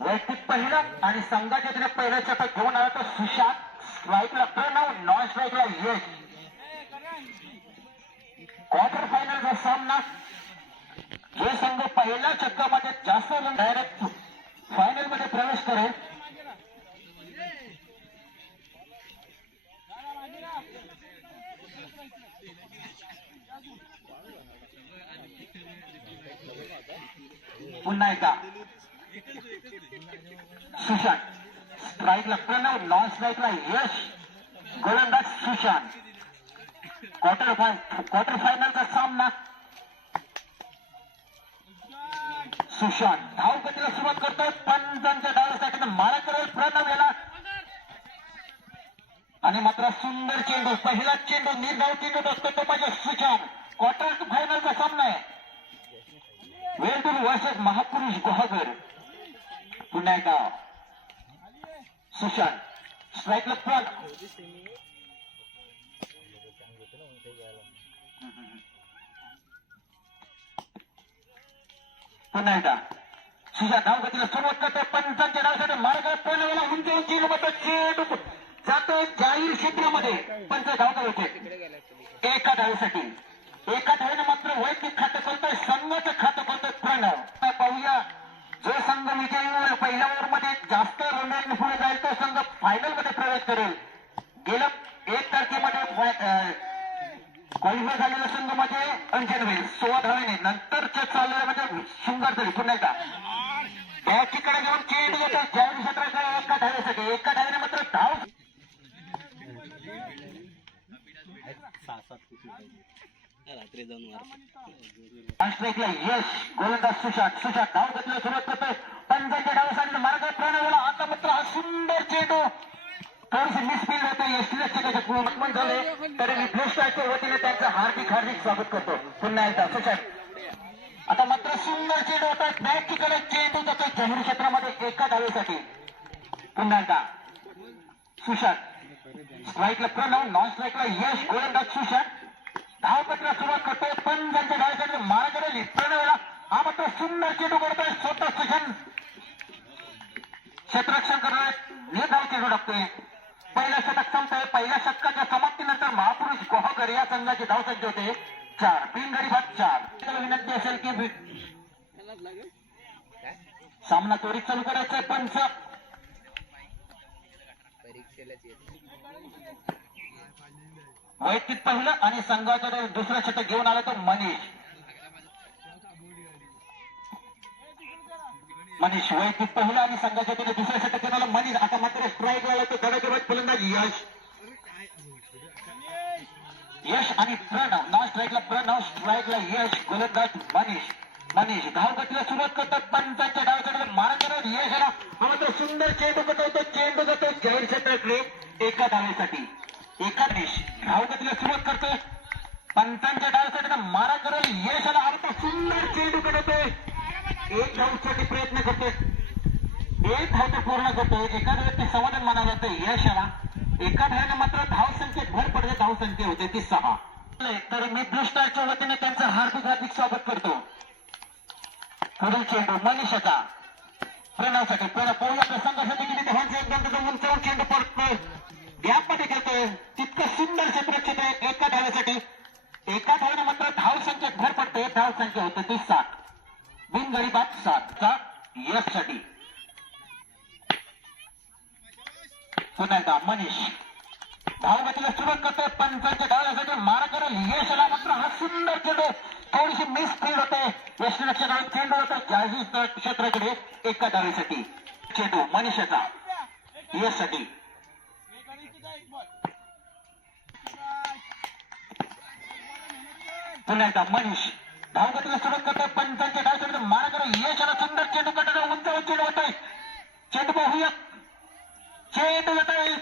वैयक्तिक पहिलं आणि संघाच्या तिने पहिला चटक घेऊन आला तर सुशांत. स्ट्राईकला प्रणव नॉन स्ट्राईकला यश. क्वार्टर फायनलचा सामना जे संघ पहिल्या चक्रामध्ये जास्त रन डायरेक्ट फायनलमध्ये प्रवेश करेल पुन्हा एकदा. सुशांत स्ट्राईकला प्रणव नॉन स्ट्राईकला यश. गोलंदाज सुशांत. क्वार्टर फाय क्वार्टर फायनलचा सामना. सुशांत धाव गतीला सुरुवात करतोय. पंचांच्या डावासाठी मारा करेल प्रणव याला. आणि मात्र सुंदर चेंडू पहिला चेंडू निर्धाव चेंडू असतो तो म्हणजे सुशांत. क्वार्टर फायनलचा सामना आहे. वेलटूर वर्सेस महापुरुष गुहागर पुन्हा एकदा सुशांत स्ट्राईकला प्रणव पुन्हा एकदा सुशांत धाव गतीला सुरुवात करतो पंचांच्या डावसाठी मार्ग प्रणवाला उंची उंची लुबत चेंडू जातो जाहीर क्षेत्रामध्ये. पंच धावता होते एका धावेसाठी. एका धावेने मात्र वैयक्तिक खातं करतोय संघाचं खातं करतोय पाहूया. जो संघ विजयी होईल पहिल्या ओव्हरमध्ये जास्त रन पुढे जाईल तो संघ फायनलमध्ये प्रवेश करेल. गेल्या एक तारखेमध्ये क्वालिफाय झालेला संघ म्हणजे अंजन होईल सोळा धावेने नंतरच्या चाललेल्या म्हणजे शृंगार झाली पुन्हा एकदा. बॅचीकडे घेऊन चेंड येतो जाहीर क्षेत्राकडे एका धावेसाठी एका धावेने मात्र धाव रात्री जाऊन यश गोलंदाज सुशांत सुशांत धाव घेतला सुरुवात करतोय मार्ग प्रणवला आता मात्र हा सुंदर चेंडू. थोडीशी होते झाले तरी वतीने त्यांचं हार्दिक हार्दिक स्वागत करतो. पुन्हा एकदा सुशांत. आता मात्र सुंदर चेंडू होता चेंडू क्षेत्रामध्ये एका धावेसाठी पुन्हा एकदा. सुशांत. स्ट्राईकला प्रणव नॉन स्ट्राईकला यश गोलंदाज सुशांत धावपत्र सुरुवात करतोय पण त्यांच्या डावीसाठी मारा करेल प्रणवला हा मात्र सुंदर चेंडू करतोय स्वतः सुशांत क्षेत्ररक्षण करतोय धाव चेंडू टाकतोय पहिला षटक संपतोय पहिल्या षटकाच्या समाप्तीनंतर महापुरुष गोहागर या संघाचे धाव सज्ज होते. चार बिन गरीबात चार. विनंती असेल की सामना त्वरित चालू करायचा पंच. वैयक्तिक पहिलं आणि संघाकडे दुसरं षटक घेऊन आला तो मनीष. मनीष वैयक्तिक पहिला आणि संघाच्या तिने दुसऱ्या शतक घेऊन मनीष आता मात्र स्ट्राईक लावला तो धडाकेबाज फलंदाज यश. यश आणि प्रणव नॉन स्ट्राईकला प्रणव स्ट्राईकला यश गोलंदाज मनीष मनीष धावगतीला सुरुवात करतात पंचांच्या डावासाठी मारा करत यश आला. हा मात्र सुंदर चेंडू कटवतो चेंडू जातो जाहीर क्षेत्राकडे एका धावेसाठी. एका देश धावगतीला सुरुवात करतोय. पंचांच्या डावसाठी मारा करेल यश आला. हा मात्र सुंदर चेंडू कटवतोय एक धावसाठी प्रयत्न करते एक धाव तर पूर्ण करतो एखाद्या व्यक्ती समाधान मानावं जातं यश आला एका धाव्याने मात्र धाव संख्येत भर पडते धाव संख्या होते ती सहा. तर मी ब्लू स्टारच्या वतीने त्यांचं हार्दिक हार्दिक स्वागत करतो. पुढील चेंडू मनीषाचा. प्रणवसाठी प्रणव पोहला प्रसंगासाठी किती धावांचा एकदम त्याचा उंचावून चेंडू पडतोय. गॅपमध्ये खेळतोय. तितकं सुंदर क्षेत्रक्षेत्र आहे एका धाव्यासाठी एका धाव्याने मात्र धाव संख्येत भर पडते धाव संख्या होते ती साठ बिनगरीबात सात चा साठी पुन्हा एकदा मनीष. धावगतीला सुरुवात करतोय पंचांच्या डाव्यासाठी मारा करेल यशला मात्र हा सुंदर चेंडू थोडीशी मिस फील्ड होते. यश लक्षात चेंडू होता. जाहीर क्षेत्राकडे एका धावेसाठी चेंडू मनीषाचा. यशसाठी पुन्हा एकदा मनीष. धावगतीला सुरुवात करतोय पंचांच्या डाव्यासाठी मारा करेल यशला सुंदर चेंडू करताना उंच चेंडू होतोय चेंडू पाहूया चेंडू येतोय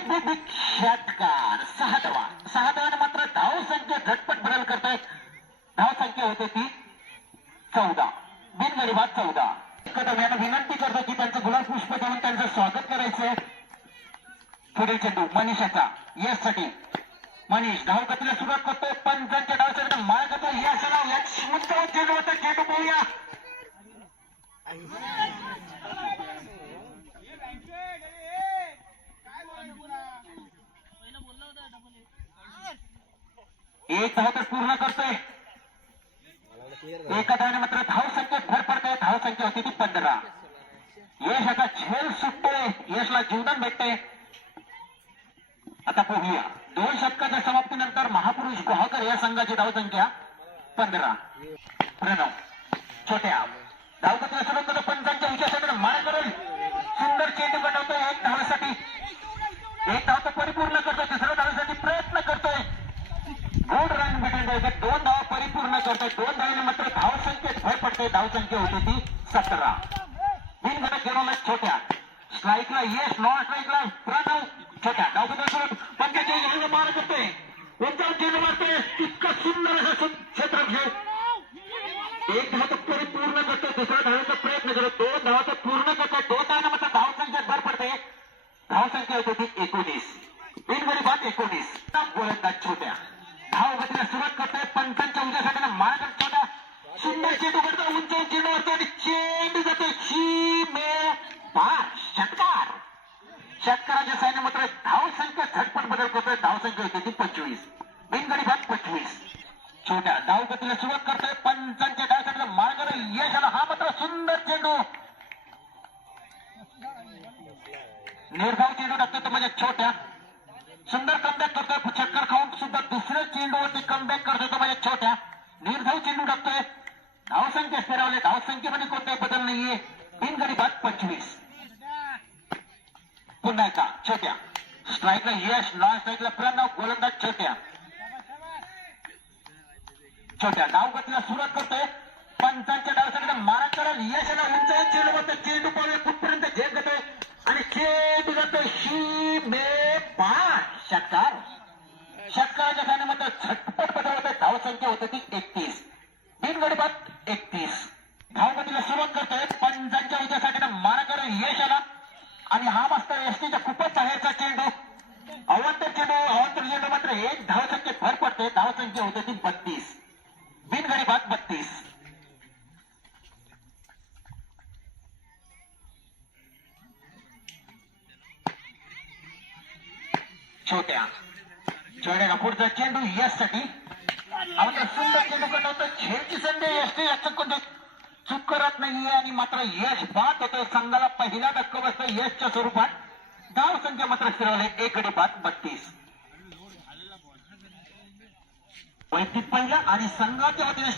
बिग षटकार सहा धावा. सहा धावाने मात्र धाव संख्या झटपट बदल करतोय. धाव संख्या होते ती चौदा. बिनगरीबाद चौदा. कदम यांना विनंती करतो की त्यांचं गुलाब पुष्प देऊन त्यांचं स्वागत करायचंय. पुढे चेंडू मनीषाचा. यशसाठी मनीष धावगतीला सुरुवात करतोय पंचांच्या डावसाठी मार्ग करतो यश राव यश मुद्दा चेंडू होता. चेंडू पाहूया. एक धाव तर पूर्ण करतोय. एका धावने मात्र धाव संख्येत भर पडते धाव संख्या होती ती पंधरा यश आता झेल सुटतोय यशला जीवदान भेटते आता पाहूया दोन शतकाच्या समाप्तीनंतर महापुरुष गुहाकर या संघाची धावसंख्या पंधरा. प्रणव छोट्या. धावगतीला सुरू करतो पंचांच्या विचारासाठी मार करून सुंदर चेंडू बनवतो एक धावासाठी. एक धाव तो परिपूर्ण करतो दुसऱ्या धावासाठी प्रयत्न करतोय. गुड रन भेटून द्यायचे दोन धावा परिपूर्ण करतोय. दोन धावाने मात्र धावसंख्येत भर पडते धावसंख्या होती ती सतरा. तीन घटक घेऊन छोट्या स्ट्राईकला येस नॉन स्ट्राईकला प्रणव छोट्या. धावगतीला सुरू पंचांच्या विचारासाठी मार करतोय. उंचावर चेंडू मारतोय. सुंदर असं सु- क्षेत्ररक्षण एक धाव तर परिपूर्ण करतो दुसऱ्या धावेचा प्रयत्न करतो. दोन धावाचा पूर्ण करतो दोन धावांना मात्र धाव संख्या भर पडते. धाव संख्या होती ती एकोणीस. बिनगडी बाद एकोणीस गोलंदाज छोट्या. धाव गतीला सुरुवात करतोय. पंचांच्या उद्यासाठी मार्ग छोटा. सुंदर चेंडू करतो. उंच उंच चेंडू वरतो आणि चेंडू जातो. शी मे पार. षटकार. षटकाराच्या साईने मात्र धाव संख्या झटपट बदल करतोय. धाव संख्या होती ती पंचवीस. छोट्या डाव गतीला सुरुवात करतोय. पंचांच्या डायसाठी मार्ग यश आला. हा मात्र सुंदर चेंडू. निर्धाव चेंडू टाकतोय तो म्हणजे छोट्या. सुंदर कमबॅक करतोय. चक्कर खाऊन सुद्धा दुसऱ्या चेंडूवरती कमबॅक करतोय तो म्हणजे छोट्या. निर्धाव चेंडू टाकतोय धावसंख्या फिरवले. धावसंख्येमध्ये कोणताही बदल नाहीये. बिनगरीबात पंचवीस. पुन्हा एका छोट्या. स्ट्राईकला यश नॉन स्ट्राईकला प्रणव गोलंदाज छोट्या. छोट्या डावगतीला सुरुवात करतोय. पंचांच्या डावसाठी मारा यश यशाला उंच चेंडू होतं चेंडू पावले कुठपर्यंत झेप घेतोय? आणि चेंडू जातोय शी मे पाच षटकार. षटकाराच्या साण्यामध्ये झटपट बदल होते धाव संख्या होते ती एकतीस. बिनगडी एकतीस. धावगतीला सुरुवात करतोय. पंचांच्या विजयासाठी मारा करेल यश आला आणि हा मास्तर एसटीच्या खूपच बाहेरचा चेंडू. अवंतर चेंडू अवंतर चेंडू मात्र एक धाव संख्येत भर पडते धाव संख्या होते ती बत्तीस. बिनगडी बाद बत्तीस. छोट्या. छोट्या पुढचा चेंडू यशसाठी सुंदर चेंडू कडे होता. छेडची संधी यश याचं कोणतं चूक करत नाहीये आणि मात्र यश बाद होतोय संघाला पहिला धक्का बसतो यशच्या स्वरूपात धाव संख्या मात्र फिरवले एक गडी बाद बत्तीस. वैयक्तिक पहिला आणि संघाच्या वतीने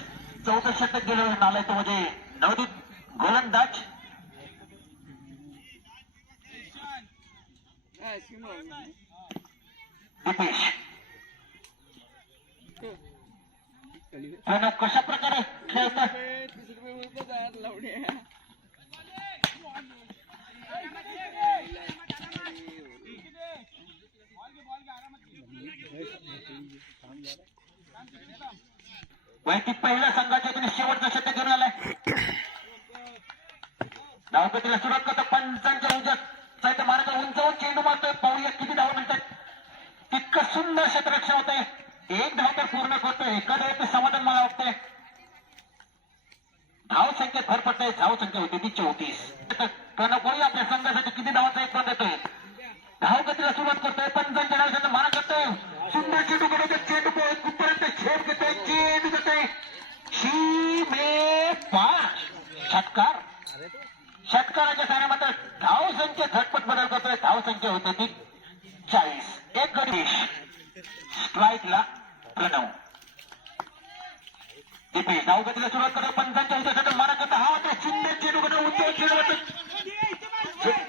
चौथं षटक गेलं आलंय तो म्हणजे नवदीप गोलंदाज. दीपेश. कशा प्रकारे खेळतात? वैयक्तिक पहिल्या संघाच्या वतीने शेवटचं शतक घेऊन आलाय. धावपतीला सुरुवात करतो पंचांच्या उंच साहित्य मार्ग उंचावून चेंडू मारतोय. पाहूया किती धाव मिळतात तितकं सुंदर क्षेत्ररक्षण होतंय. एक धाव तर पूर्ण करतोय. एका धाव समाधान मला वाटतंय. धाव संख्येत भर पडते धाव संख्या होती ती चौतीस. प्रणव कोळी आपल्या संघासाठी किती धावाचा एक पण देतोय? धाव गतीला सुरुवात करतोय. पंचांच्या धावसाठी मारा करतोय सुंदर चेंडू करतोय चेंडू षटकार. षटकाराच्या साऱ्यामध्ये धाव संख्या झटपट बदल करतोय. धाव संख्या होते ती चाळीस. एक गणेश स्ट्राईकला प्रणव. दीपेश धाव गतीला सुरुवात करतो पंचांच्या उद्यासाठी मारा करतो हा होता सुंदर चेंडू बनवून उंचावर चेंडू होतो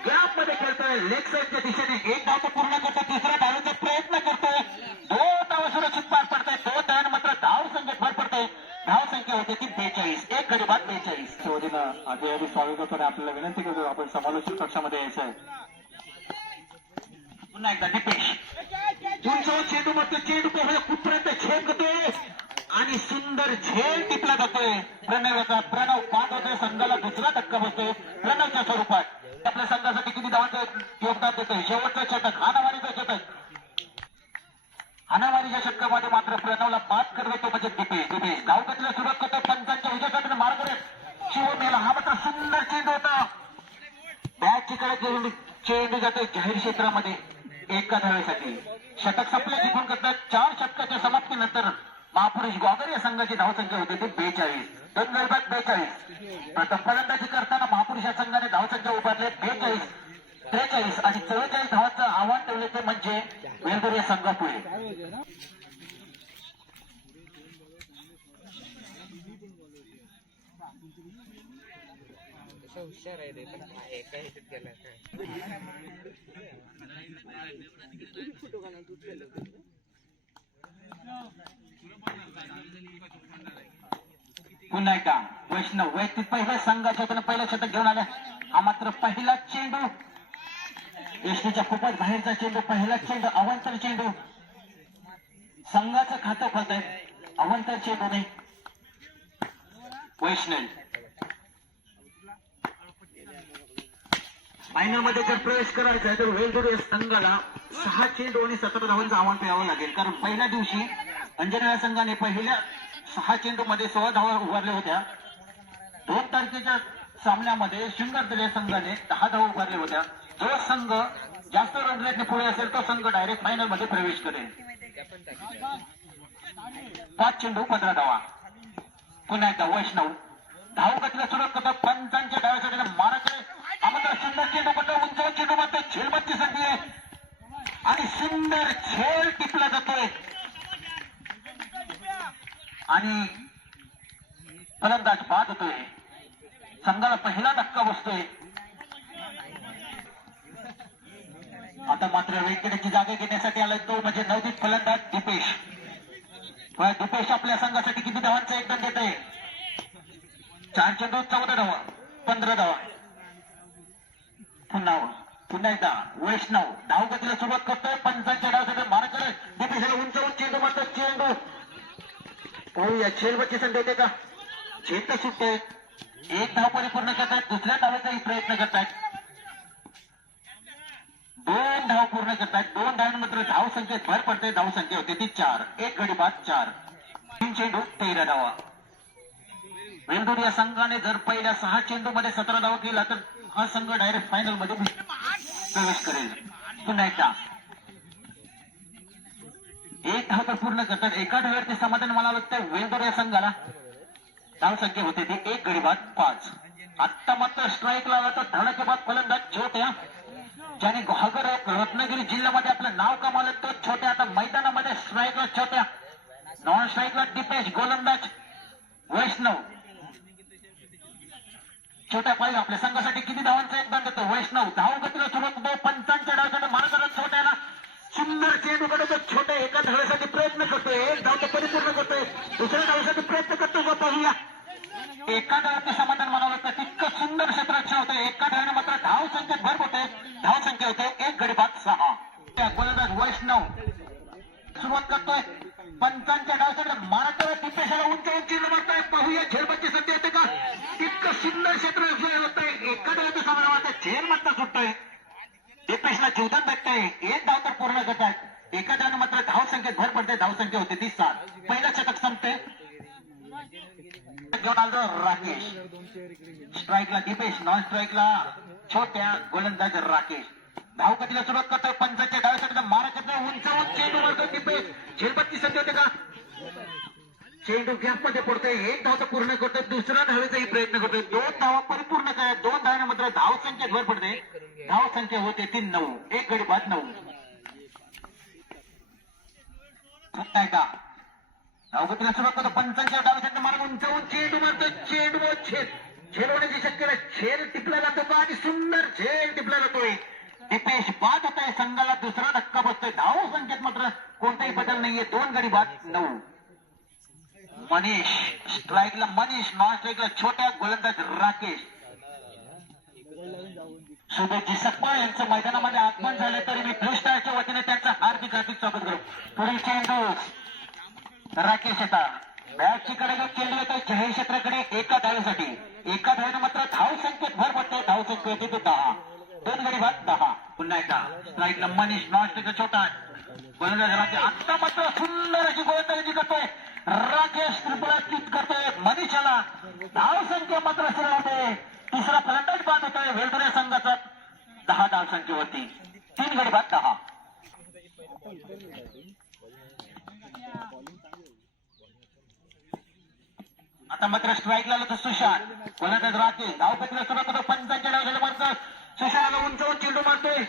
गॅपमध्ये खेळतोय. लेग साईडच्या दिशेने एक धाव पूर्ण करतो दुसऱ्या धावेचा प्रयत्न करतोय दोन धाव सुरक्षित पार पडतोय दोन धावांना मात्र धाव संख्येत भर पडते धाव संख्या होते ती बेचाळीस एक गडी वतीनं अधिकारी स्वागतपणे आपल्याला विनंती करतो आपण समालोचक कक्षामध्ये यायचं आहे. पुन्हा एकदा दीपेश उंचावर चेंडू मारतो चेंडू पोहोचला कुठपर्यंत झेल घेतोय आणि सुंदर झेल टिपला जातोय प्रणवाचा प्रणव पाच होतोय संघाला दुसरा धक्का बसतोय प्रणवच्या स्वरूपात. आपल्या संघासाठी किती धावांचं योगदान देतोय? शेवटचा षटक हानावारीचा षटकामध्ये मात्र प्रणवला बाद करतो तो म्हणजे दिपेश दिपेश धावगतीला सुरुवात करतो पंचांच्या उजव्या मार्ग शिवमेला हा मात्र सुंदर चेंड होता. बॅटकडे घेऊन चेंडू जातोय जाहीर क्षेत्रामध्ये एका धावेसाठी षटक संपल्याची गुण करतात चार षटकाच्या समाप्तीनंतर महापुरुष गॉगर या संघाची धावसंख्या होती. ती बेचाळीस. दोन गरबात बेचाळीस. प्रथम फलंदाजी करताना महापुरुष या संघाने धावसंख्या उभारले. बेचाळीस त्रेचाळीस आणि चव्वेचाळीस धावांचं आव्हान ठेवले ते म्हणजे वेलदूर या संघापुढे तसा हुशार आहे काय एका ह्याच्यात गेला काय? पुन्हा एकदा वैष्णव वैयक्तिक संघाच्या वतीनं पहिलं शतक घेऊन आल्या हा मात्र पहिला चेंडू एसटीच्या खूपच बाहेरचा चेंडू पहिला चेंडू अवंतर चेंडू. संघाचं खातं खात आहे. अवंतर चेंडू नाही वैष्णव. महिन्यामध्ये जर प्रवेश करायचा आहे तर वेलदूर या संघाला सहा चेंडू आणि सतरा धावांचं आव्हान प्यावं लागेल. कारण पहिल्या दिवशी अंजना संघाने पहिल्या सहा चेंडू मध्ये सोळा धावा उभारल्या होत्या. दोन तारखेच्या सामन्यामध्ये शृंगार या संघाने दहा धावा उभारल्या होत्या. जो संघ जास्त रन रेटने पुढे असेल तो संघ डायरेक्ट फायनलमध्ये प्रवेश करेल. पाच चेंडू पंधरा धावा. पुन्हा एकदा वैष्णव. धाव गतीला सुरुवात करतो. पंचांच्या डाव्यासाठी माराकडे हा आम्हाला सुंदर चेंडू पडतो. उंच चेंडू मारतो झेलबत्ती संधी आहे. आणि सुंदर झेल टिपला जातोय. आणि फलंदाज बाद होतोय. संघाला पहिला धक्का बसतोय. आता मात्र व्यंकटेची जागा घेण्यासाठी आलाय तो म्हणजे नवदीप फलंदाज दीपेश. दीपेश आपल्या संघासाठी किती धावांचा एकदम देत आहे चार चेंडू चौदा धावा पंधरा धावा. पुन्हा पुन्हा एकदा वैष्णव धाव गतीला सुरुवात करतोय पंचांच्या डावासाठी मार दीपेशला उंच उंच चेंडू मारतात चेंडू. पाहूया छेलबच्ची संधी येते का? छेत सुटते एक धाव परिपूर्ण करतायत दुसऱ्या धावाचाही प्रयत्न करतायत. दोन धाव पूर्ण करतायत. दोन धाव मात्र धाव संख्येत भर पडते धाव संख्या होते ती चार. एक गडी बाद चार. तीन चेंडू तेरा धावा. वेलदूर या संघाने जर पहिल्या सहा चेंडू मध्ये सतरा धावा केला तर हा संघ डायरेक्ट फायनलमध्ये प्रवेश करेल. पुन्हा एकदा. एक धाव तर पूर्ण करतात. एका धाव्यावरती समाधान मला वाटतं वेंदूर या संघाला. धाव संख्या होते ती एक गडी बाद पाच. आत्ता मात्र स्ट्राईक लावला तर धडाकेबाद फलंदाज छोट्या ज्याने गुहागर रत्नागिरी जिल्ह्यामध्ये आपलं नाव कमावलं तो छोट्या आता मैदानामध्ये स्ट्राईकला छोट्या. नॉन स्ट्राईकला दीपेश गोलंदाज वैष्णव. छोट्या पाहिजे आपल्या संघासाठी किती धावांचा योगदान देतो वैष्णव. धाव गतीला सुरुवात होतो पंचांच्या डावकडे मार्गाला छोट्याला. सुंदर चेंडूकडे तो छोट्या एका धावेसाठी प्रयत्न करतोय एक धाव तो परिपूर्ण करतोय. दुसऱ्या धावेसाठी प्रयत्न करतो का पाहूया एका धावाचे समाधान म्हणावं तर तितकं सुंदर क्षेत्ररक्षण होतं. एका धावाने मात्र धाव संख्येत भर होते. धाव संख्या होते. एक गडी बाद सहा गोलंदाज वैष्णव सुरुवात करतोय. पंचांच्या डावसाठी माराकडे दिपेशाला उंच उंच मारताय. पाहूया झेलबाची सध्या येते का? तितकं सुंदर क्षेत्र होतंय. एका धावाच्या समाधान मात्र झेल मात्र सुटतोय. दिपेशला जीवदान भेटतंय. एक धाव तर पूर्ण करतायत एका धावाने मात्र धाव संख्येत भर पडते. धाव संख्या होते ती सात. पहिलं शतक संपते. घेऊन आलो राकेश स्ट्राईकला दीपेश नॉन स्ट्राईकला छोट्या गोलंदाज राकेश धाव सुरुवात करतोय पंचाच्या डाव्यासाठी मारा उंच उंच. चेंडू मारतोय दीपेश झेलपत्ती संधी होते का? चेंडू गॅपमध्ये पडतोय. एक धाव तर पूर्ण करतोय. दुसरा धावेचाही प्रयत्न करतोय. दोन धावा परिपूर्ण काय दोन धावाने मात्र धावसंख्येत भर पडते. धाव संख्या होते तीन नऊ. एक गडी बाद नऊ. एकदा. अवगतीला सुरुवात करतो. पंचांच्या डावीसाठी मार्ग उंचावून चेंडू मारतो. चेंडू छेद. होण्याची शक्यता टिपला जातो का आणि सुंदर टिपला जातोय बाद होत आहे. संघाला दुसरा धक्का बसतोय. धाव संख्येत मात्र कोणताही बदल नाहीये. दोन गडी बाद. नऊ. मनीष. स्ट्राईकला मनीष. नॉन स्ट्राईकला छोट्या गोलंदाज राकेश. शुभेच्छी सकपाळ यांचं मैदानामध्ये आगमन झालं तरी मी ब्लू स्टारच्या वतीने त्यांचं हार्दिक हार्दिक स्वागत करतो पुढील चेंडू. राकेश येतात बॅटची कडे केली चेंडू येतो क्षेत्राकडे एका धावेसाठी एका धावेने मात्र धाव संख्येत भर पडते. धाव संख्या येते तो दहा. दोन गडी भात दहा. पुन्हा एकदा. स्ट्राईकला मनीष नॉन छोटा गोलंदाज आत्ता आता मात्र सुंदर अशी गोलंदाजी करतोय. राकेश त्रिपुरा किट करतोय. मनीषाला धाव संख्या मात्र सरळ होते तिसरा फलंदाज बाद होतोय. वेलदुरे संघाचा दहा धाव संख्येवरती. तीन गडी बाद दहा. आता मात्र स्ट्राईक लागला तर सुशांत. गोलंदाज राहते धावपतीला सुरुवात होतो. पंचांच्या डाव झाला मात्र उंच उंच चेंडू मारतोय.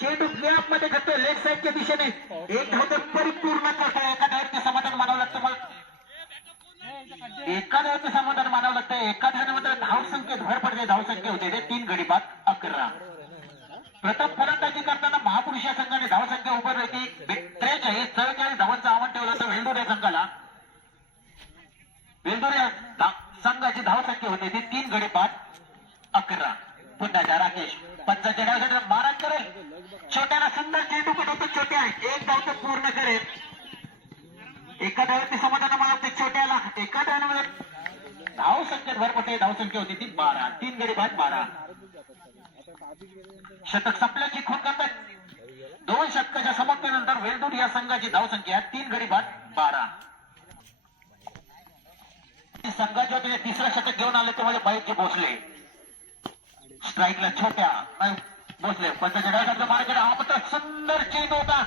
चेंडू गॅपमध्ये करतोय. लेग साईडच्या दिशेने. एक धाव तर परिपूर्ण करतोय एका धावचे समाधान मानावं लागतं मग एका धावचं समाधान मानावं लागतं एका धावमध्ये धाव संख्येत भर पडते धाव संख्या होते ते तीन गडी बाद अकरा प्रथम फलंदाजी करताना महापुरुष या संघाने धाव संख्या उभारली होती त्रेचाळीस चव्वेचाळीस धावांचं आव्हान ठेवलं होतं वेल्डोरे संघाला वेल्डोरे धा- संघाची धाव संख्या होती ती तीन गडी बाद अकरा पुन्हा एकदा राकेश पंचाच्या डावसाठी मारा करेल छोट्याला सुंदर चेंडू पटवतो छोट्या एक धाव तो पूर्ण करेल एका धावात समाधान मला ते छोट्याला एका धावामध्ये धाव संख्येत भर पडते. धाव होती ती बारा. तीन गडी बाद बारा. शतक संपल्याची खूप करतात. दोन शतकाच्या समाप्तीनंतर वेलदूर या संघाची धावसंख्या तीन गडी बाद बारा. संघाच्या वतीने तिसरं शतक घेऊन आले. ते म्हणजे बाईकचे भोसले. स्ट्राईकला छोट्या. भोसले. पंचाच्या डायसाठी मार्केट हा मात्र सुंदर चेंडू होता.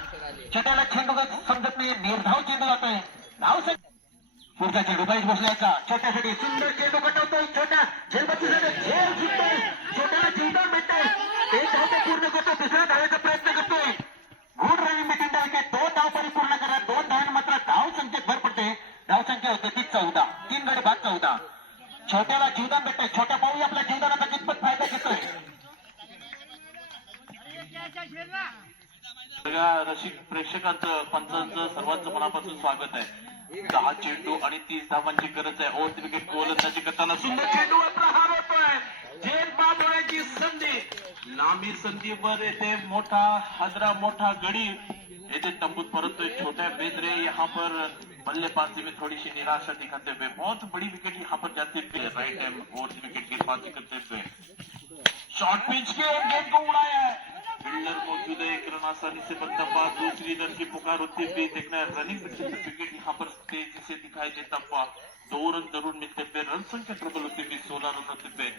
छोट्याला चेंडू समजत नाही. निर्धाव चेंडू जातोय धाव संख्या पुढचा चेंडू बसल्याचा छोट्यासाठी सुंदर चेंडू कटवतोय छोट्या झेलबत्तीसाठी झेल सुटतोय छोट्याला जीवदान भेटतोय एक धावते पूर्ण करतो दुसऱ्या धावायचा प्रयत्न करतोय. गुड रनिंग मिटिंग टार्गेट दोन धाव परिपूर्ण करा दोन धावांना मात्र धाव संख्येत भर पडते. धाव संख्या होते ती चौदा तीन गडी भाग चौदा. छोट्याला जीवदान भेटतोय छोट्या पाहू आपल्या जीवदानाचा कितपत फायदा घेतोय. सगळ्या रसिक प्रेक्षकांचं पंचांचं सर्वांचं मनापासून स्वागत आहे. दहा चेंडू आणि तीस धावांची गरज आहे. ओव्हर विकेट गोलंदाजी करताना सुंदर चेंडू प्रहार होतोय. झेल बाद होण्याची संधी. लांबी संधीवर येथे मोठा हजरा मोठा गडी. येथे तंबूत परतोय छोट्या बेदरे. यहाँ पर बल्लेबाजी में थोड़ी सी निराशा दिखाते हुए बहुत बड़ी विकेट यहाँ पर जाते हुए राइट टाइम और विकेट गेंदबाजी करते हुए. शॉर्ट पिच के गेंद को उड़ाया है. फील्डर मौजूद है एक रन आसानी से बनता हुआ दूसरी रन की पुकार होती. हुई देखना है रनिंग विकेट यहाँ पर तेजी से दिखाई देता हुआ दो रन जरूर मिलते हुए रन संख्या प्रबल होते. हुई सोलह रन होते हुए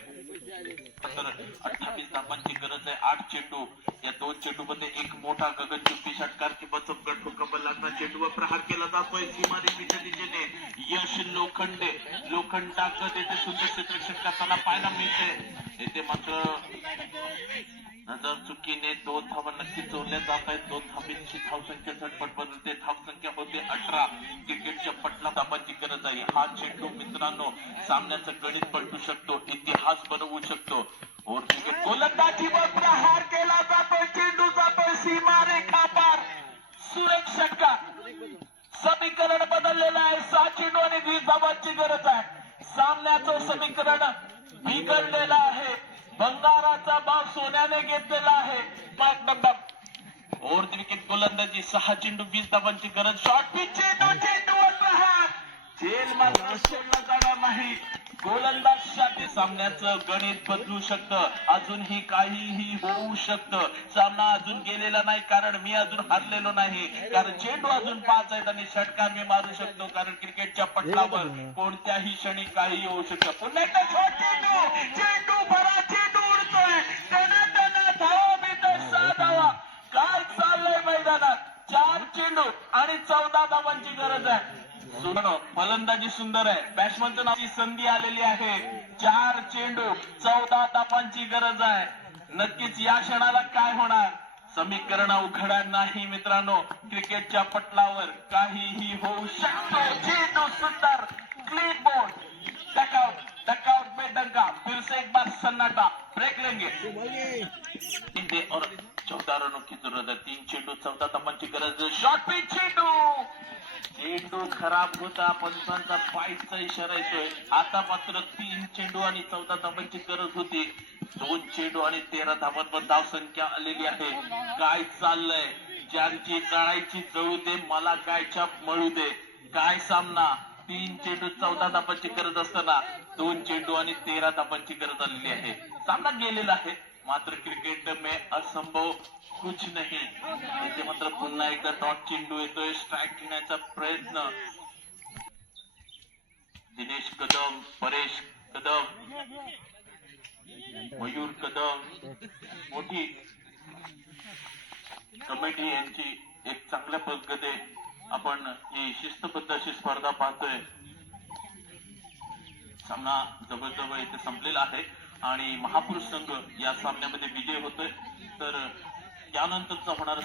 तर अठ्ठावीस धावांची गरज आहे. आठ चेंडू. या दोन चेंडू मध्ये एक मोठा गगनचुंबी षटकार किंवा चपगड ठोका लागणार चेंडूवर प्रहार केला जातोय. सीमारेषेच्या दिशेने यश लोखंडे. लोखंड टाकत येथे सुंदर क्षेत्ररक्षण करताना पाहायला मिळते येथे मात्र नजर चुकीने दोन धावा नक्की चोरल्या जात आहेत. दोन धाबींची धावसंख्या झटपट बदलते धावसंख्या होते अठरा. क्रिकेटच्या पटला धाबाची गरज आहे. हा चेंडू मित्रांनो सामन्याचं गणित पलटू शकतो. इतिहास बनवू शकतो. और क्रिकेट गोलंदाजीवर प्रहार केला जातो चेंडू जातोय सीमा रेखा पार. सुरेख षटकार समीकरण बदललेलं आहे. सहा चेंडू आणि वीस धावांची गरज आहे. सामन्याचं समीकरण बिघडलेलं आहे. भंगाराचा भाव सोन्याने घेतलेला आहे. ओव्हर विकेट गोलंदाजी सहा चेंडू वीस धावांची गरज. शॉर्ट पिच जाणार नाही. गोलंदाजसाठी सामन्याचं गणित बदलू शकतं. अजूनही काहीही होऊ शकतं. सामना अजून गेलेला नाही कारण मी अजून हरलेलो नाही. कारण चेंडू अजून पाच आहेत आणि षटकार मी मारू शकतो कारण क्रिकेटच्या पटलावर कोणत्याही क्षणी काही होऊ शकतं. पुन्हा एकदा चेंडू. चेंडू भरा चेंडू आणि चौदा धावांची गरज आहे. फलंदाजी सुंदर आहे. बॅट्समनच्या संधी आलेली आहे. चार चेंडू चौदा धावांची गरज आहे. नक्कीच या क्षणाला काय होणार? समीकरण उघडणार नाही मित्रांनो. क्रिकेटच्या पटलावर काहीही होऊ शकतो. चेंडू सुंदर क्लीन बोर्ड डकआउट डकआउट में डंका फिर से एक बार सन्नाटा. ब्रेक लेंगे. और चौदा रनों की तीन चेंडू चौदा तंबांची गरज शॉर्ट पिच चेंडू! चेंडू खराब होता पंचांचा पायचा इशारा येतोय. आता मात्र तीन चेंडू आणि चौदा धाबांची गरज होती. दोन चेंडू आणि तेरा धाबांवर धाव संख्या आलेली आहे. काय चाललंय? ज्यांची जळायची जळू दे मला काय छाप मळू दे. काय सामना? तीन चेंडू चौदा धाबांची गरज असताना दोन चेंडू आणि तेरा धाबांची गरज आलेली आहे. सामना गेलेला आहे. मात्र क्रिकेट में असंभव कुछ नाही। इथे मात्र पुन्हा एकदा डॉट चेंडू येतोय स्ट्राईक घेण्याचा प्रयत्न. दिनेश कदम परेश कदम मयूर कदम मोठी कमिटी यांची एक चांगल्या पद्धतीने आपण ही शिस्तबद्ध अशी स्पर्धा पाहतोय. सामना जवळजवळ इथे संपलेला आहे. आणि महापुरुष संघ या सामन्यामध्ये विजय होतोय. तर त्यानंतरचा होणार